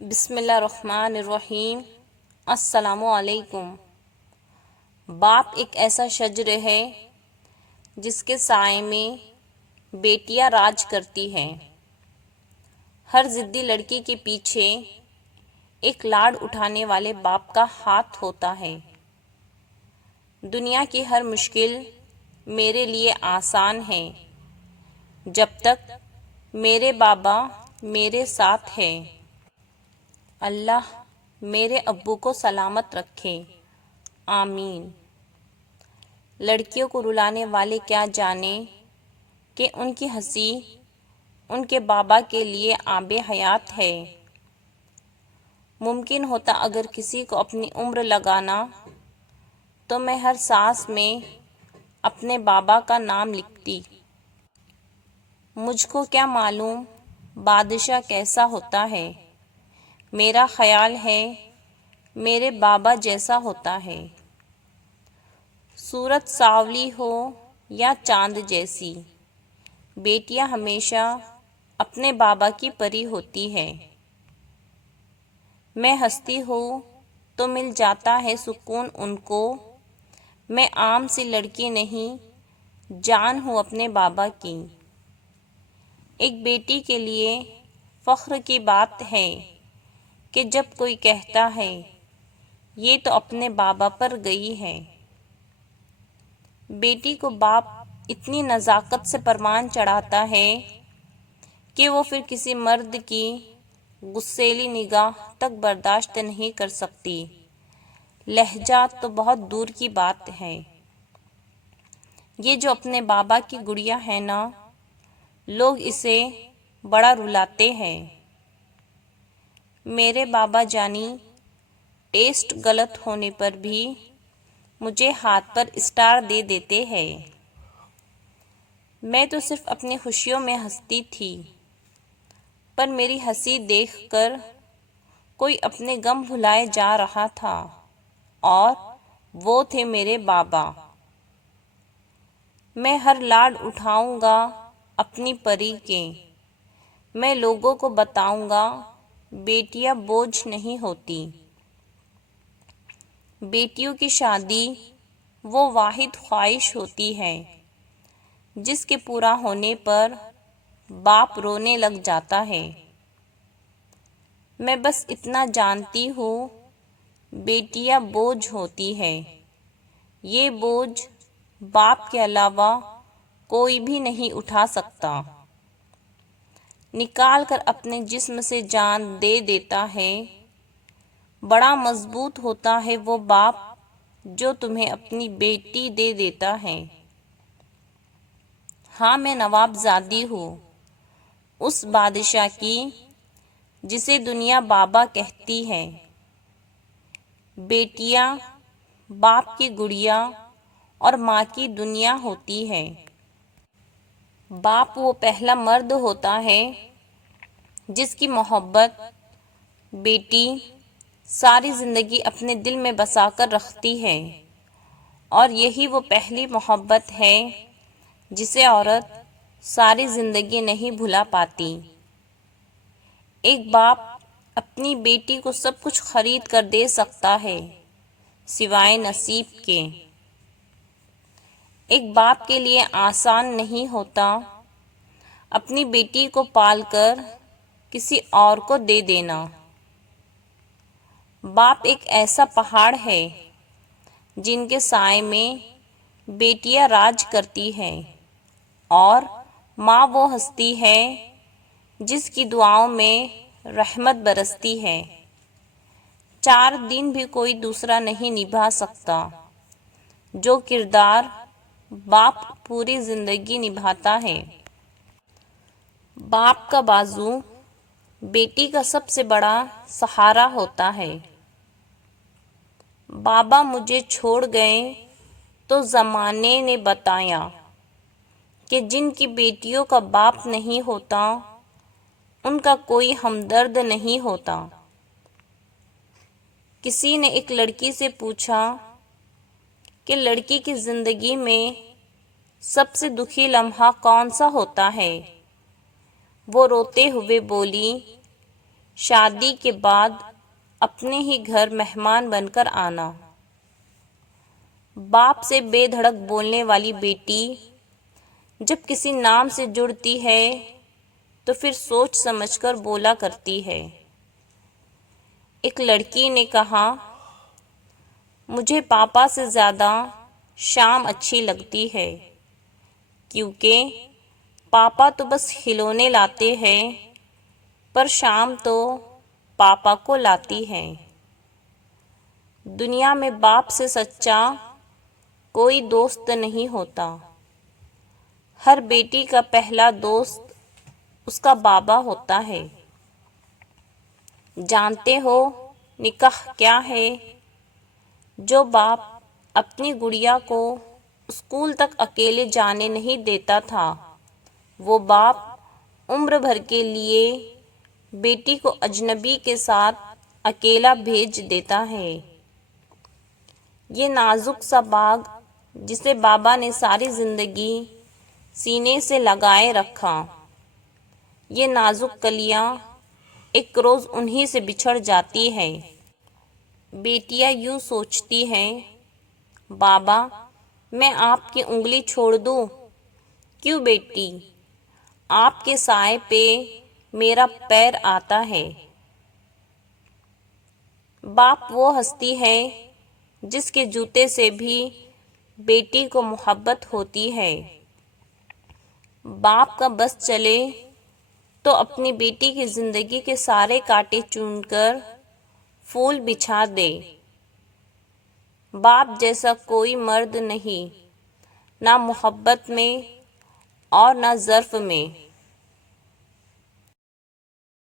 بسم اللہ الرحمن الرحیم۔ السلام علیکم۔ باپ ایک ایسا شجر ہے جس کے سائے میں بیٹیاں راج کرتی ہیں۔ ہر ضدی لڑکی کے پیچھے ایک لاڈ اٹھانے والے باپ کا ہاتھ ہوتا ہے۔ دنیا کی ہر مشکل میرے لیے آسان ہے جب تک میرے بابا میرے ساتھ ہے۔ اللہ میرے ابو کو سلامت رکھے، آمین۔ لڑکیوں کو رلانے والے کیا جانیں کہ ان کی ہنسی ان کے بابا کے لیے آب حیات ہے۔ ممکن ہوتا اگر کسی کو اپنی عمر لگانا تو میں ہر سانس میں اپنے بابا کا نام لکھتی۔ مجھ کو کیا معلوم بادشاہ کیسا ہوتا ہے، میرا خیال ہے میرے بابا جیسا ہوتا ہے۔ صورت سانولی ہو یا چاند جیسی، بیٹیاں ہمیشہ اپنے بابا کی پری ہوتی ہے۔ میں ہنستی ہوں تو مل جاتا ہے سکون ان کو، میں عام سی لڑکی نہیں، جان ہوں اپنے بابا کی۔ ایک بیٹی کے لیے فخر کی بات ہے کہ جب کوئی کہتا ہے یہ تو اپنے بابا پر گئی ہے۔ بیٹی کو باپ اتنی نزاکت سے پروان چڑھاتا ہے کہ وہ پھر کسی مرد کی غصیلی نگاہ تک برداشت نہیں کر سکتی، لہجہ تو بہت دور کی بات ہے۔ یہ جو اپنے بابا کی گڑیا ہے نا، لوگ اسے بڑا رلاتے ہیں۔ میرے بابا جانی ٹیسٹ غلط ہونے پر بھی مجھے ہاتھ پر اسٹار دے دیتے ہیں۔ میں تو صرف اپنی خوشیوں میں ہنستی تھی، پر میری ہنسی دیکھ کر کوئی اپنے غم بھلائے جا رہا تھا، اور وہ تھے میرے بابا۔ میں ہر لاڈ اٹھاؤں گا اپنی پری کے، میں لوگوں کو بتاؤں گا بیٹیاں بوجھ نہیں ہوتی۔ بیٹیوں کی شادی وہ واحد خواہش ہوتی ہے جس کے پورا ہونے پر باپ رونے لگ جاتا ہے۔ میں بس اتنا جانتی ہوں بیٹیاں بوجھ ہوتی ہے، یہ بوجھ باپ کے علاوہ کوئی بھی نہیں اٹھا سکتا۔ نکال کر اپنے جسم سے جان دے دیتا ہے۔ بڑا مضبوط ہوتا ہے وہ باپ جو تمہیں اپنی بیٹی دے دیتا ہے۔ ہاں میں نواب زادی ہوں، اس بادشاہ کی جسے دنیا بابا کہتی ہے۔ بیٹیاں باپ کی گڑیا اور ماں کی دنیا ہوتی ہے۔ باپ وہ پہلا مرد ہوتا ہے جس کی محبت بیٹی ساری زندگی اپنے دل میں بسا کر رکھتی ہے، اور یہی وہ پہلی محبت ہے جسے عورت ساری زندگی نہیں بھلا پاتی۔ ایک باپ اپنی بیٹی کو سب کچھ خرید کر دے سکتا ہے سوائے نصیب کے۔ ایک باپ کے لیے آسان نہیں ہوتا اپنی بیٹی کو پال کر کسی اور کو دے دینا۔ باپ ایک ایسا پہاڑ ہے جن کے سائے میں بیٹیاں راج کرتی ہیں، اور ماں وہ ہستی ہے جس کی دعاؤں میں رحمت برستی ہے۔ 4 دن بھی کوئی دوسرا نہیں نبھا سکتا جو کردار باپ پوری زندگی نبھاتا ہے۔ باپ کا بازو بیٹی کا سب سے بڑا سہارا ہوتا ہے۔ بابا مجھے چھوڑ گئے تو زمانے نے بتایا کہ جن کی بیٹیوں کا باپ نہیں ہوتا ان کا کوئی ہمدرد نہیں ہوتا۔ کسی نے ایک لڑکی سے پوچھا کہ لڑکی کی زندگی میں سب سے دکھی لمحہ کون سا ہوتا ہے؟ وہ روتے ہوئے بولی شادی کے بعد اپنے ہی گھر مہمان بن کر آنا۔ باپ سے بے دھڑک بولنے والی بیٹی جب کسی نام سے جڑتی ہے تو پھر سوچ سمجھ کر بولا کرتی ہے۔ ایک لڑکی نے کہا، مجھے پاپا سے زیادہ شام اچھی لگتی ہے، کیونکہ پاپا تو بس کھلونے لاتے ہیں پر شام تو پاپا کو لاتی ہے۔ دنیا میں باپ سے سچا کوئی دوست نہیں ہوتا۔ ہر بیٹی کا پہلا دوست اس کا بابا ہوتا ہے۔ جانتے ہو نکاح کیا ہے؟ جو باپ اپنی گڑیا کو اسکول تک اکیلے جانے نہیں دیتا تھا، وہ باپ عمر بھر کے لیے بیٹی کو اجنبی کے ساتھ اکیلا بھیج دیتا ہے۔ یہ نازک سا باغ جسے بابا نے ساری زندگی سینے سے لگائے رکھا، یہ نازک کلیاں ایک روز انہی سے بچھڑ جاتی ہے۔ بیٹیاں یوں سوچتی ہیں، بابا میں آپ کی انگلی چھوڑ دوں؟ کیوں بیٹی، آپ کے سائے پہ میرا پیر آتا ہے۔ باپ وہ ہستی ہے جس کے جوتے سے بھی بیٹی کو محبت ہوتی ہے۔ باپ کا بس چلے تو اپنی بیٹی کی زندگی کے سارے کانٹے چون کر پھول بچھا دے۔ باپ جیسا کوئی مرد نہیں، نہ محبت میں اور نہ ظرف میں۔